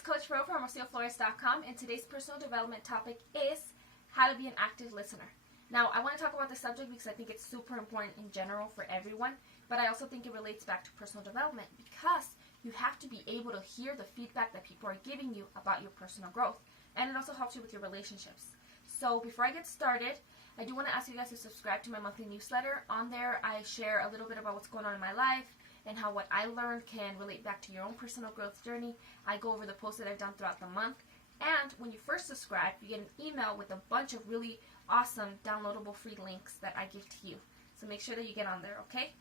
it's Coach Ro from RocioFlores.com, and today's personal development topic is how to be an active listener. Now, I want to talk about this subject because I think it's super important in general for everyone, but I also think it relates back to personal development because you have to be able to hear the feedback that people are giving you about your personal growth, and it also helps you with your relationships. So before I get started, I do want to ask you guys to subscribe to my monthly newsletter. On there, I share a little bit about what's going on in my life and how what I learned can relate back to your own personal growth journey. I go over the posts that I've done throughout the month. And when you first subscribe, you get an email with a bunch of really awesome downloadable free links that I give to you. So make sure that you get on there, okay?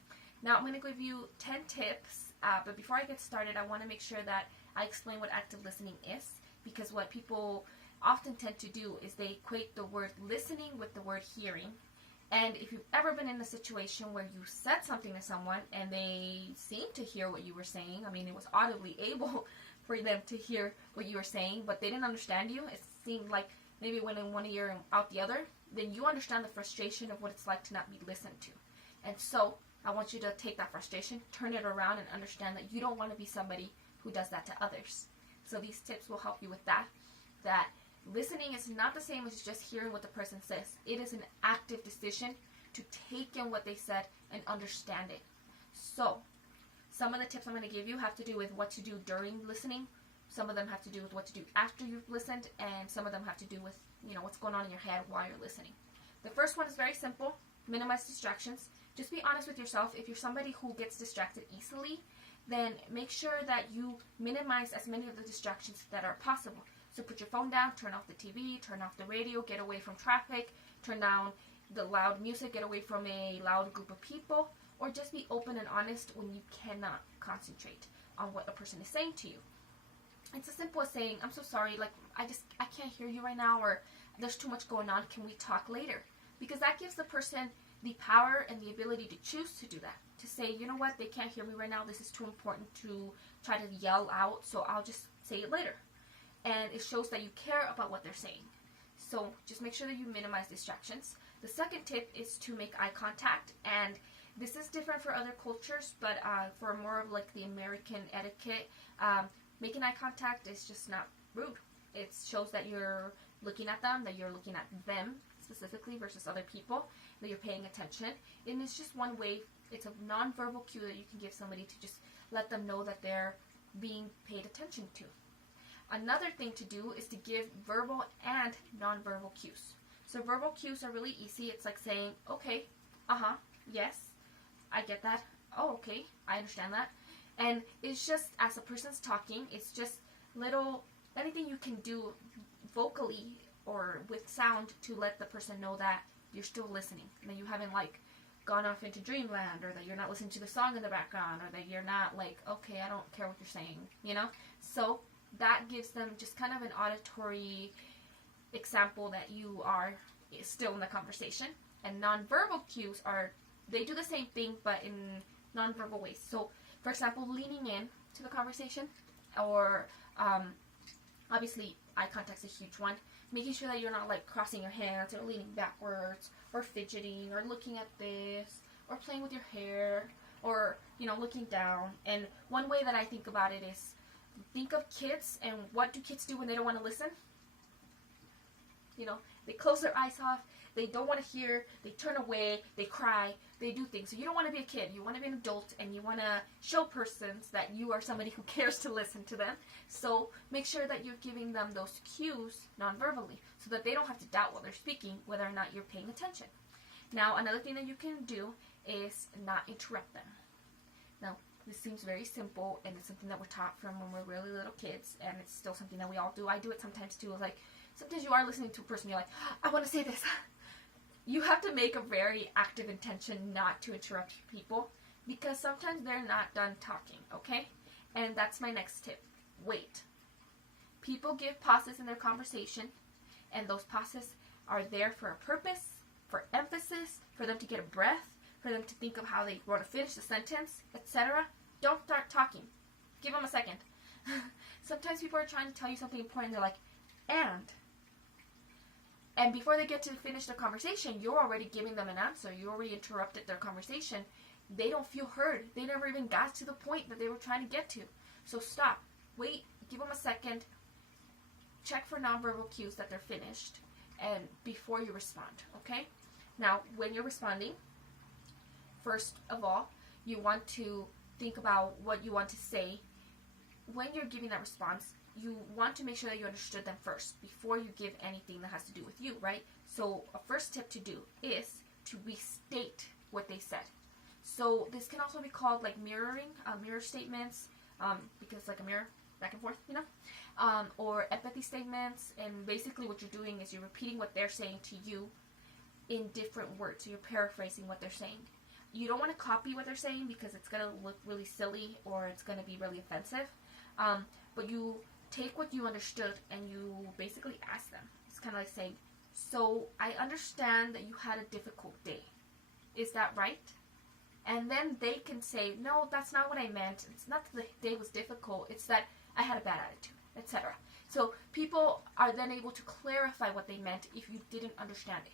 Now I'm going to give you 10 tips, but before I get started, I want to make sure that I explain what active listening is, because what people often tend to do is they equate the word listening with the word hearing. And if you've ever been in a situation where you said something to someone and they seemed to hear what you were saying, I mean, it was audibly able for them to hear what you were saying, but they didn't understand you, it seemed like maybe it went in one ear and out the other, then you understand the frustration of what it's like to not be listened to. And so I want you to take that frustration, turn it around, and understand that you don't want to be somebody who does that to others. So these tips will help you with that. That listening is not the same as just hearing what the person says. It is an active decision to take in what they said and understand it. So some of the tips I'm going to give you have to do with what to do during listening. Some of them have to do with what to do after you've listened, and some of them have to do with, what's going on in your head while you're listening. The first one is very simple. Minimize distractions. Just be honest with yourself. If you're somebody who gets distracted easily, then make sure that you minimize as many of the distractions that are possible. So put your phone down, turn off the TV, turn off the radio, get away from traffic, turn down the loud music, get away from a loud group of people, or just be open and honest when you cannot concentrate on what a person is saying to you. It's as simple as saying, I'm so sorry, I can't hear you right now, or there's too much going on, can we talk later? Because that gives the person the power and the ability to choose to do that. To say, you know what, they can't hear me right now, this is too important to try to yell out, so I'll just say it later. And it shows that you care about what they're saying. So just make sure that you minimize distractions. The second tip is to make eye contact, and this is different for other cultures, but for more of like the American etiquette, making eye contact is just not rude. It shows that you're looking at them, that you're looking at them specifically versus other people, that you're paying attention. And it's just one way, it's a nonverbal cue that you can give somebody to just let them know that they're being paid attention to. Another thing to do is to give verbal and nonverbal cues. So verbal cues are really easy. It's like saying, okay, yes, I get that. Oh, okay, I understand that. And it's just, as a person's talking, it's just anything you can do vocally or with sound to let the person know that you're still listening, and that you haven't gone off into dreamland, or that you're not listening to the song in the background, or that you're not okay, I don't care what you're saying, So that gives them just kind of an auditory example that you are still in the conversation. And nonverbal cues they do the same thing, but in nonverbal ways. So, for example, leaning in to the conversation, or obviously eye contact's a huge one. Making sure that you're not crossing your hands or leaning backwards or fidgeting or looking at this or playing with your hair or, looking down. And one way that I think about it is, think of kids, and what do kids do when they don't want to listen? They close their eyes off, they don't want to hear, they turn away, they cry, they do things. So you don't want to be a kid, you want to be an adult, and you want to show persons that you are somebody who cares to listen to them. So make sure that you're giving them those cues non-verbally, so that they don't have to doubt while they're speaking whether or not you're paying attention. Now, another thing that you can do is not interrupt them. Now, this seems very simple, and it's something that we're taught from when we're really little kids, and it's still something that we all do. I do it sometimes too. Sometimes you are listening to a person, you're like, I want to say this. You have to make a very active intention not to interrupt people, because sometimes they're not done talking, okay? And that's my next tip. Wait. People give pauses in their conversation, and those pauses are there for a purpose, for emphasis, for them to get a breath, for them to think of how they want to finish the sentence, etc. Don't start talking. Give them a second. Sometimes people are trying to tell you something important. They're like, and before they get to finish the conversation, you're already giving them an answer. You already interrupted their conversation. They don't feel heard. They never even got to the point that they were trying to get to. So stop. Wait. Give them a second, check for nonverbal cues that they're finished and before you respond, okay? Now, when you're responding, first of all, you want to think about what you want to say. When you're giving that response, you want to make sure that you understood them first before you give anything that has to do with you, right? So a first tip to do is to restate what they said. So this can also be called like mirroring, mirror statements, because like a mirror back and forth, you know, or empathy statements. And basically what you're doing is you're repeating what they're saying to you in different words. So you're paraphrasing what they're saying. You don't want to copy what they're saying because it's going to look really silly or it's going to be really offensive. But you take what you understood and you basically ask them. It's kind of like saying, so I understand that you had a difficult day. Is that right? And then they can say, no, that's not what I meant. It's not that the day was difficult. It's that I had a bad attitude, etc. So people are then able to clarify what they meant if you didn't understand it.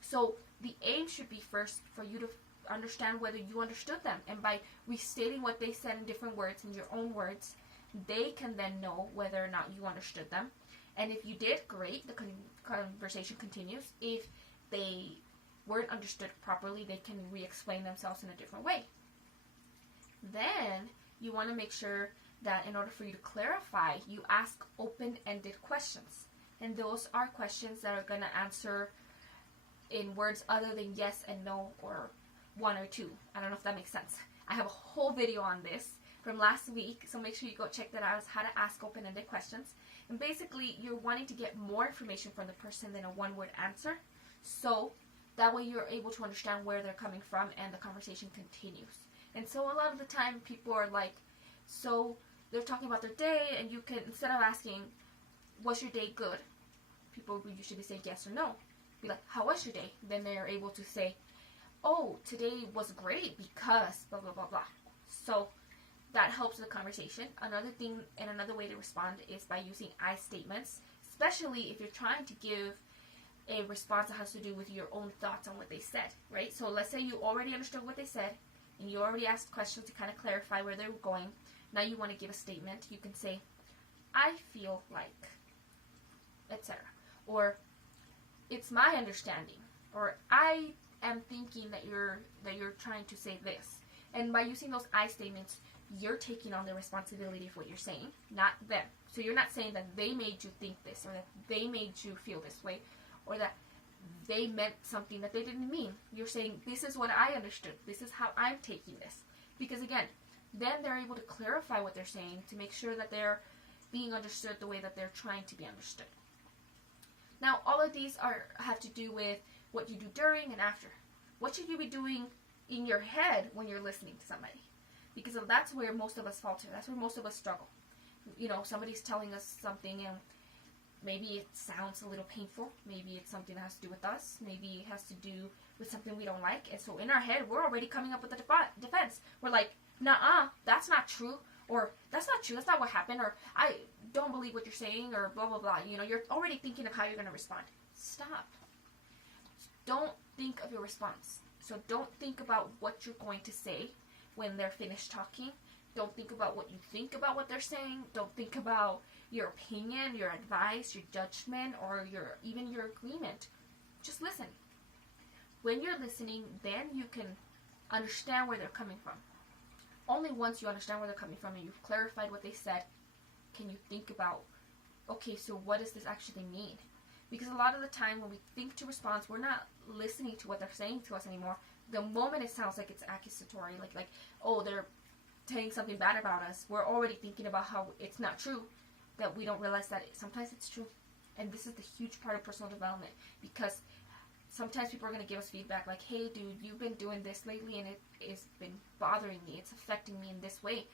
So the aim should be first for you to understand whether you understood them. And by restating what they said in different words, in your own words, they can then know whether or not you understood them. And if you did, great, the conversation continues. If they weren't understood properly, they can re-explain themselves in a different way. Then you want to make sure that in order for you to clarify, you ask open-ended questions. And those are questions that are going to answer in words other than yes and no or one or two. I don't know if that makes sense. I have a whole video on this from last week, so make sure you go check that out. It's how to ask open-ended questions. And basically, you're wanting to get more information from the person than a one-word answer. So that way you're able to understand where they're coming from and the conversation continues. And so a lot of the time people are like, so they're talking about their day, and you can, instead of asking, was your day good? People would usually say yes or no. Be like, how was your day? Then they're able to say, oh, today was great because blah, blah, blah, blah. So that helps the conversation. Another thing and another way to respond is by using I statements, especially if you're trying to give a response that has to do with your own thoughts on what they said, right? So let's say you already understood what they said and you already asked questions to kind of clarify where they're going. Now you want to give a statement. You can say, I feel like, etc. Or it's my understanding, or I am thinking that you're trying to say this. And by using those I statements, you're taking on the responsibility of what you're saying, not them. So you're not saying that they made you think this, or that they made you feel this way, or that they meant something that they didn't mean. You're saying, this is what I understood. This is how I'm taking this. Because again, then they're able to clarify what they're saying to make sure that they're being understood the way that they're trying to be understood. Now, all of these have to do with what you do during and after. What should you be doing in your head when you're listening to somebody? Because that's where most of us falter. That's where most of us struggle. You know, somebody's telling us something and maybe it sounds a little painful. Maybe it's something that has to do with us. Maybe it has to do with something we don't like. And so in our head, we're already coming up with a defense. We're like, nuh-uh, that's not true. Or, that's not true, that's not what happened. Or, I don't believe what you're saying. Or, blah, blah, blah. You know, you're already thinking of how you're going to respond. Stop. Don't think of your response. So don't think about what you're going to say when they're finished talking. Don't think about what you think about what they're saying. Don't think about your opinion, your advice, your judgment, or even your agreement. Just listen. When you're listening, then you can understand where they're coming from. Only once you understand where they're coming from and you've clarified what they said, can you think about, okay, so what does this actually mean? Because a lot of the time when we think to respond, we're not listening to what they're saying to us anymore. The moment it sounds like it's accusatory, like oh, they're saying something bad about us, we're already thinking about how it's not true, that we don't realize that sometimes it's true. And this is the huge part of personal development, because sometimes people are going to give us feedback like, hey dude, you've been doing this lately and it's been bothering me, it's affecting me in this way.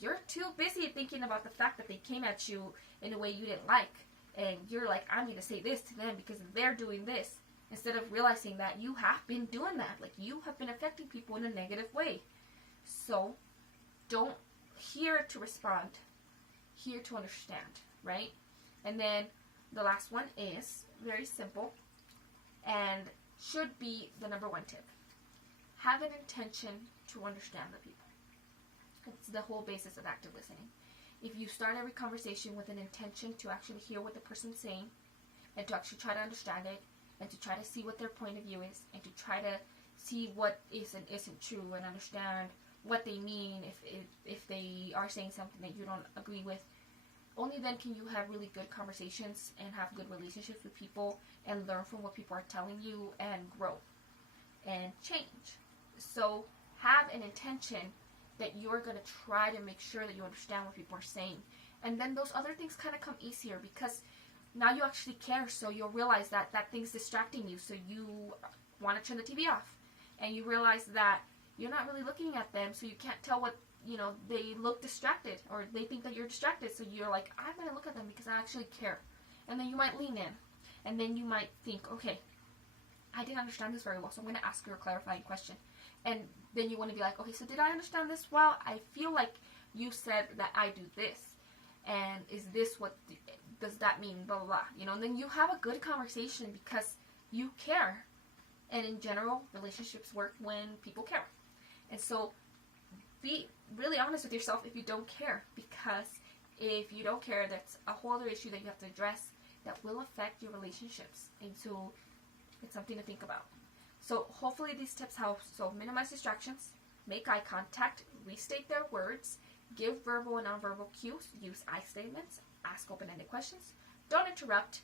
You're too busy thinking about the fact that they came at you in a way you didn't like, and you're like, I'm going to say this to them because they're doing this, instead of realizing that you have been doing that. Like, you have been affecting people in a negative way. So don't here to respond, here to understand, right? And then the last one is very simple and should be the number one tip. Have an intention to understand the people. It's the whole basis of active listening. if you start every conversation with an intention to actually hear what the person's saying and to actually try to understand it and to try to see what their point of view is and to try to see what is and isn't true and understand what they mean if they are saying something that you don't agree with, only then can you have really good conversations and have good relationships with people and learn from what people are telling you and grow and change. So have an intention that you're going to try to make sure that you understand what people are saying. And then those other things kind of come easier because now you actually care, so you'll realize that that thing's distracting you, so you want to turn the TV off. And you realize that you're not really looking at them, so you can't tell what, they look distracted or they think that you're distracted. So you're like, I'm going to look at them because I actually care. And then you might lean in. And then you might think, okay, I didn't understand this very well, so I'm going to ask you a clarifying question. And then you want to be like, okay, so did I understand this well? I feel like you said that I do this. And is this what does that mean? Blah, blah, blah. And then you have a good conversation because you care. And in general, relationships work when people care. And so be really honest with yourself if you don't care, because if you don't care, that's a whole other issue that you have to address that will affect your relationships. And so it's something to think about. So hopefully these tips help. So minimize distractions, make eye contact, restate their words, give verbal and nonverbal cues, use I statements, ask open-ended questions, don't interrupt,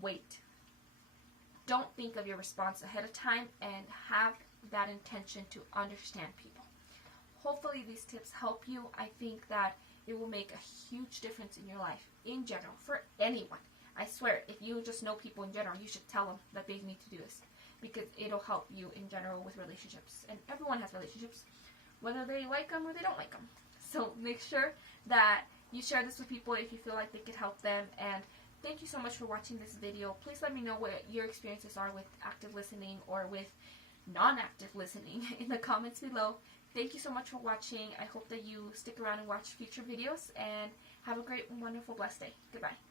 wait. Don't think of your response ahead of time, and have that intention to understand people. Hopefully these tips help you. I think that it will make a huge difference in your life in general, for anyone. I swear, if you just know people in general, you should tell them that they need to do this, because it'll help you in general with relationships. And everyone has relationships, whether they like them or they don't like them. So make sure that you share this with people if you feel like they could help them. And thank you so much for watching this video. Please let me know what your experiences are with active listening or with non-active listening in the comments below. Thank you so much for watching. I hope that you stick around and watch future videos, and have a great, wonderful, blessed day. Goodbye.